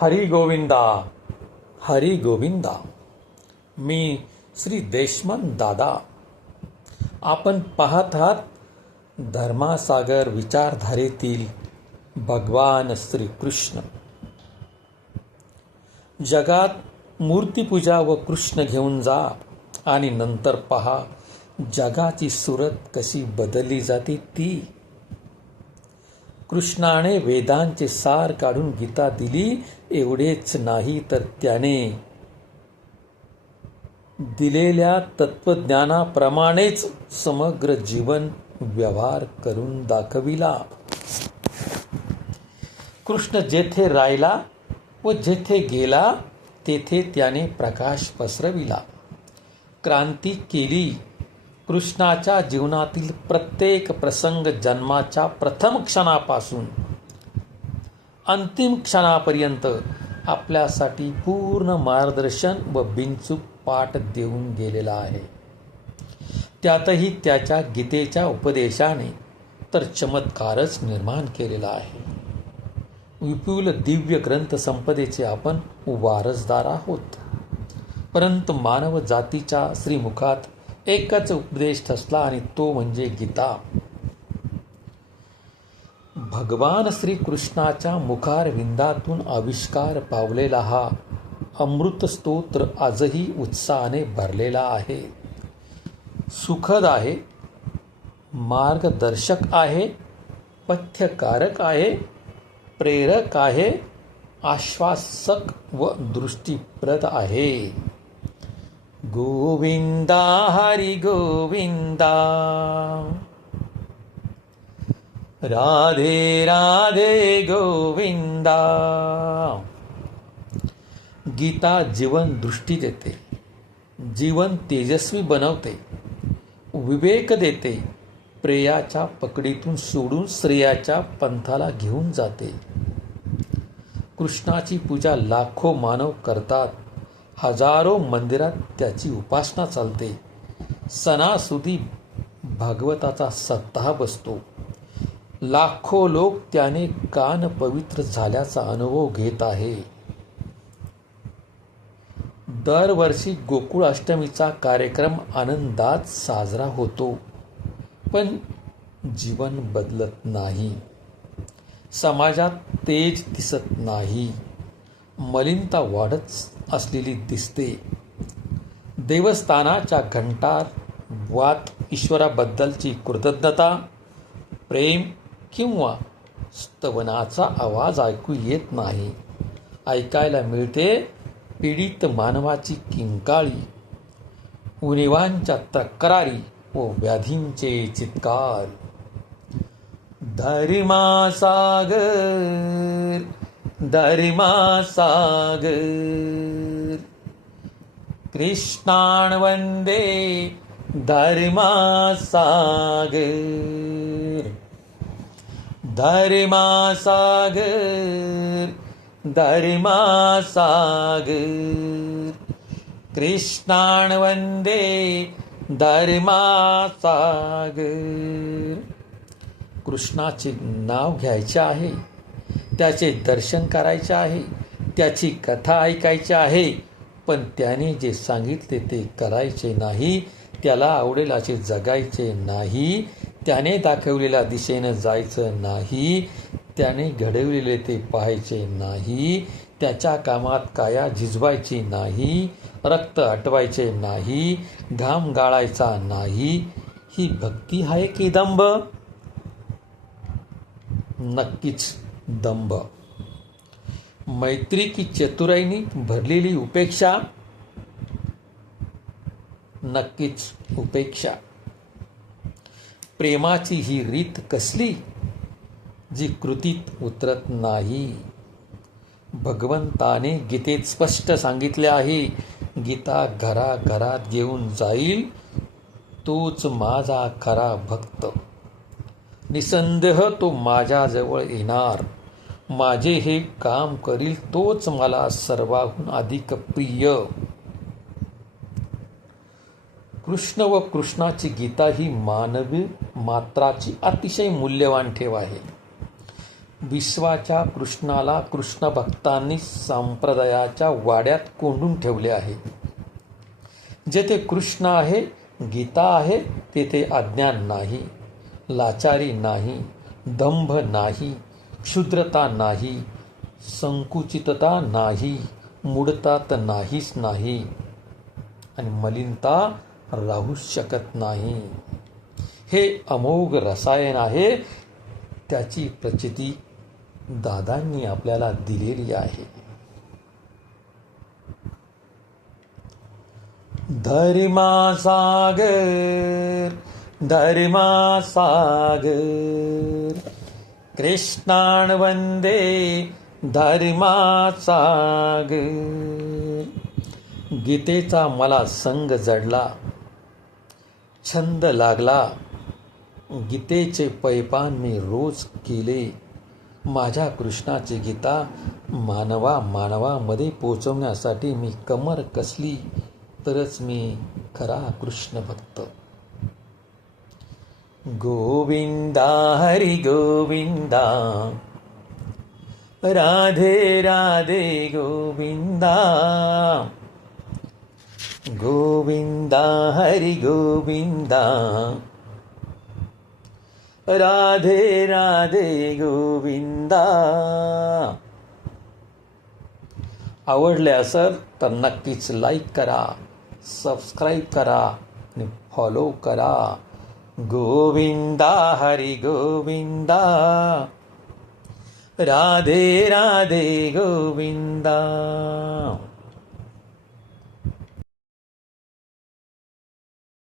हरी गोविंदा, हरी गोविंदा. मी श्री देशमन दादा. आपण पाहत आहात धर्मासागर विचारधारेतील भगवान श्रीकृष्ण. जगात मूर्तीपूजा व कृष्ण घेऊन जा आणि नंतर पहा जगाची सूरत कशी बदलली जाते ती. कृष्णाने वेदांचे सार काढून गीता दिली. एवढेच नाही तर त्याने दिलेल्या तत्वज्ञानाप्रमाणेच समग्र जीवन व्यवहार करून दाखविला. कृष्ण जेथे राहिला व जेथे गेला तेथे त्याने प्रकाश पसरविला, क्रांती केली. कृष्णाच्या जीवनातील प्रत्येक प्रसंग जन्माच्या प्रथम क्षणापासून अंतिम क्षणापर्यंत आपल्यासाठी पूर्ण मार्गदर्शन व बिनचूक पाठ देऊन गेलेला आहे. त्यातही त्याच्या गीतेच्या उपदेशाने तर चमत्कारच निर्माण केलेला आहे. विपुल दिव्य ग्रंथ संपदेचे आपण वारसदार आहोत. परंतु मानव जातीच्या श्रीमुखात एकच उपदेश ठसला आणि तो म्हणजे गीता. भगवान श्रीकृष्णाच्या मुखारविंदातून आविष्कार पावलेला हा अमृत स्तोत्र आजही उत्साहाने भरलेला आहे. सुखद आहे, मार्गदर्शक आहे, पथ्यकारक आहे, प्रेरक आहे, आश्वासक व दृष्टीप्रद आहे. गोविंदा हरी गोविंदा, राधे राधे गोविंदा. गीता जीवन दृष्टी देते, जीवन तेजस्वी बनवते, विवेक देते, प्रेयाच्या पकडीतून सोडून श्रेयाच्या पंथाला घेऊन जाते. कृष्णाची पूजा लाखो मानव करतात. हजारो मंदिरात त्याची उपासना चालते. सणासुदी भागवताचा सप्ताह बसतो. लाखो लोक त्याने कान पवित्र झाल्याचा अनुभव घेत आहे. दरवर्षी गोकुळ अष्टमीचा कार्यक्रम आनंदात साजरा होतो. पण जीवन बदलत नाही. समाजात तेज दिसत नाही. मलिनता वाढत असलेली दिसते. देवस्थानाच्या घंटावात ईश्वराबद्दलची कृतज्ञता, प्रेम किंवा स्तवनाचा आवाज ऐकू येत नाही. ऐकायला मिळते पीडित मानवाची किंकाळी, उणिवांच्या तक्रारी व व्याधींचे चित्कार. धर्मासागर, धर्मासागर, कृष्णान वंदे धर्मासागर. धर्मासागर, धर्मासागर, कृष्णान वंदे धर्मासागर. कृष्णाचे नाव घ्यायचे आहे, त्याचे दर्शन करायचे आहे, त्याची कथा ऐकायची आहे. पण त्याने जे सांगितले ते करायचे नाही. त्याला आवडेल असे जगायचे नाही. त्याने दाखवलेल्या दिशेनं जायचं नाही. त्याने घडविलेले ते पाहायचे नाही. त्याच्या कामात काया झिजवायची नाही. रक्त हटवायचे नाही. घाम गाळायचा नाही. ही भक्ती आहे की दंभ? नक्कीच दंभ. मैत्री की चतुराईनी भरलेली उपेक्षा? नक्कीच उपेक्षा. प्रेमाची ही रीत कसली जी कृतीत उतरत नाही? भगवंताने गीतेत स्पष्ट सांगितले आहे, गीता घराघरात घेऊन जाईल तोच माझा खरा भक्त. निसंदेह तो माझ्याजवळ येणार. माझे हे काम करील तोच मला सर्वाहून अधिक प्रिय. कृष्ण व कृष्णाची गीता ही मानवी मात्राची अतिशय मूल्यवान ठेव आहे. विश्वाच्या कृष्णाला कृष्ण भक्तांनी संप्रदायाच्या वाड्यात कोंडून ठेवले आहे. जेथे कृष्ण आहे, गीता आहे, तेथे अज्ञान नाही, लाचारी नाही, दंभ नाही, क्षुद्रता नाही, संकुचितता नाही, मूढता तर नाहीच नाही आणि मलिनता राहूच शकत नाही. हे अमोघ रसायन आहे. त्याची प्रचिती दादांनी आपल्याला दिलेली आहे. धर्मासागर धर्मासागर कृष्णान वंदे धर्मासागर. गीतेचा मला संग जडला, छंद लागला. गीतेचे पैपान मी रोज केले. माझ्या कृष्णाची गीता मानवामध्ये पोचवण्यासाठी मी कमर कसली तरच मी खरा कृष्ण भक्त. गोविंदा हरी गोविंदा, राधे राधे गोविंदा, गोविंदा हरी गोविंदा, राधे राधे गोविंदा. आवडले असेल तर नक्कीच लाईक करा, सबस्क्राईब करा आणि फॉलो करा. गोविंदा हरी गोविंदा, राधे राधे गोविंदा.